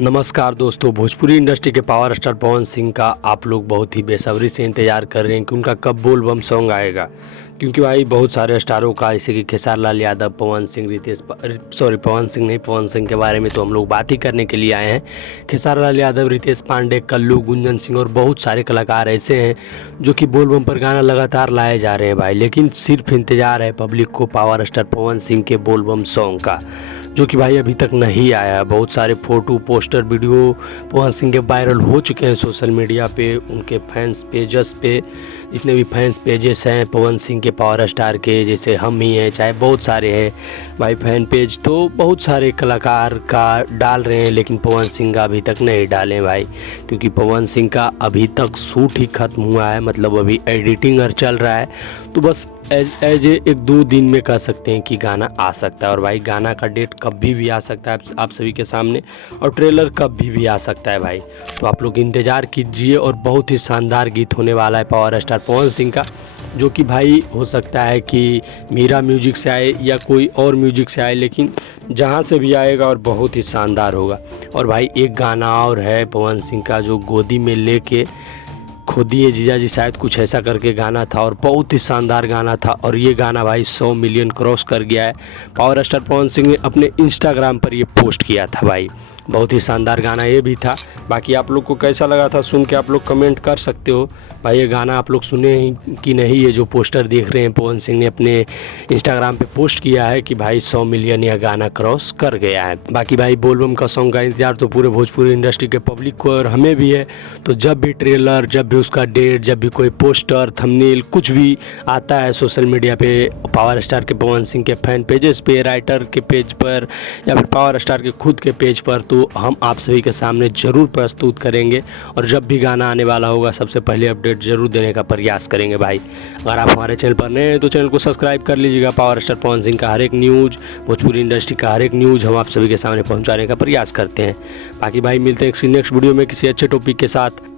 नमस्कार दोस्तों, भोजपुरी इंडस्ट्री के पावर स्टार पवन सिंह का आप लोग बहुत ही बेसब्री से इंतज़ार कर रहे हैं कि उनका कब बोल बम सॉन्ग आएगा। क्योंकि भाई बहुत सारे स्टारों का जैसे कि खेसारी लाल यादव, पवन सिंह के बारे में तो हम लोग बात ही करने के लिए आए हैं। खेसारी लाल यादव, रितेश पांडे, कल्लू, गुंजन सिंह और बहुत सारे कलाकार ऐसे हैं जो कि बोल बम पर गाना लगातार लाए जा रहे हैं भाई। लेकिन सिर्फ इंतज़ार है पब्लिक को पावर स्टार पवन सिंह के बोल बम सॉन्ग का, जो कि भाई अभी तक नहीं आया। बहुत सारे photo, poster, video Pawan Singh के वायरल हो चुके हैं सोशल मीडिया पे। उनके फैंस पेजेस पे, जितने भी फैंस पेजेस हैं पवन सिंह के पावर स्टार के, जैसे हम ही हैं, चाहे बहुत सारे हैं भाई फैन पेज, तो बहुत सारे कलाकार का डाल रहे हैं। लेकिन पवन सिंह का अभी तक नहीं डालें भाई, क्योंकि पवन सिंह का अभी तक शूट ही खत्म हुआ है, मतलब अभी एडिटिंग और चल रहा है। तो बस एज एक दो दिन में कह सकते हैं कि गाना आ सकता है। और भाई गाना का डेट कभी भी आ सकता है आप सभी के सामने, और ट्रेलर कभी भी आ सकता है भाई। तो आप लोग इंतज़ार कीजिए, और बहुत ही शानदार गीत होने वाला है पावर स्टार पवन सिंह का, जो कि भाई हो सकता है कि मीरा म्यूजिक से आए या कोई और म्यूजिक से आए, लेकिन जहाँ से भी आएगा और बहुत ही शानदार होगा। और भाई एक गाना और है पवन सिंह का, जो गोदी में लेके खो दिए जीजा जी, शायद कुछ ऐसा करके गाना था, और बहुत ही शानदार गाना था। और ये गाना भाई 100 मिलियन क्रॉस कर गया है। पावर स्टार पवन सिंह ने अपने इंस्टाग्राम पर ये पोस्ट किया था भाई। बहुत ही शानदार गाना ये भी था। बाकी आप लोग को कैसा लगा था सुन के, आप लोग कमेंट कर सकते हो भाई। ये गाना आप लोग सुने कि नहीं? ये जो पोस्टर देख रहे हैं पवन सिंह ने अपने इंस्टाग्राम पे पोस्ट किया है कि भाई 100 मिलियन यह गाना क्रॉस कर गया है। बाकी भाई बोलबम का सॉन्ग का इंतजार तो पूरे भोजपुरी इंडस्ट्री के पब्लिक को और हमें भी है। तो जब भी ट्रेलर, जब भी उसका डेट, जब भी कोई पोस्टर, थंबनेल कुछ भी आता है सोशल मीडिया पे, पावर स्टार के पवन सिंह के फैन पेजेस पे, राइटर के पेज पर, या फिर पावर स्टार के खुद के पेज पर, तो हम आप सभी के सामने ज़रूर प्रस्तुत करेंगे। और जब भी गाना आने वाला होगा सबसे पहले अपडेट ज़रूर देने का प्रयास करेंगे भाई। अगर आप हमारे चैनल पर नए हैं तो चैनल को सब्सक्राइब कर लीजिएगा। पावर स्टार पवन सिंह का हर एक न्यूज़, भोजपुरी इंडस्ट्री का हर एक न्यूज़ हम आप सभी के सामने पहुंचाने का प्रयास करते हैं। बाकी भाई मिलते हैं किसी नेक्स्ट वीडियो में किसी अच्छे टॉपिक के साथ।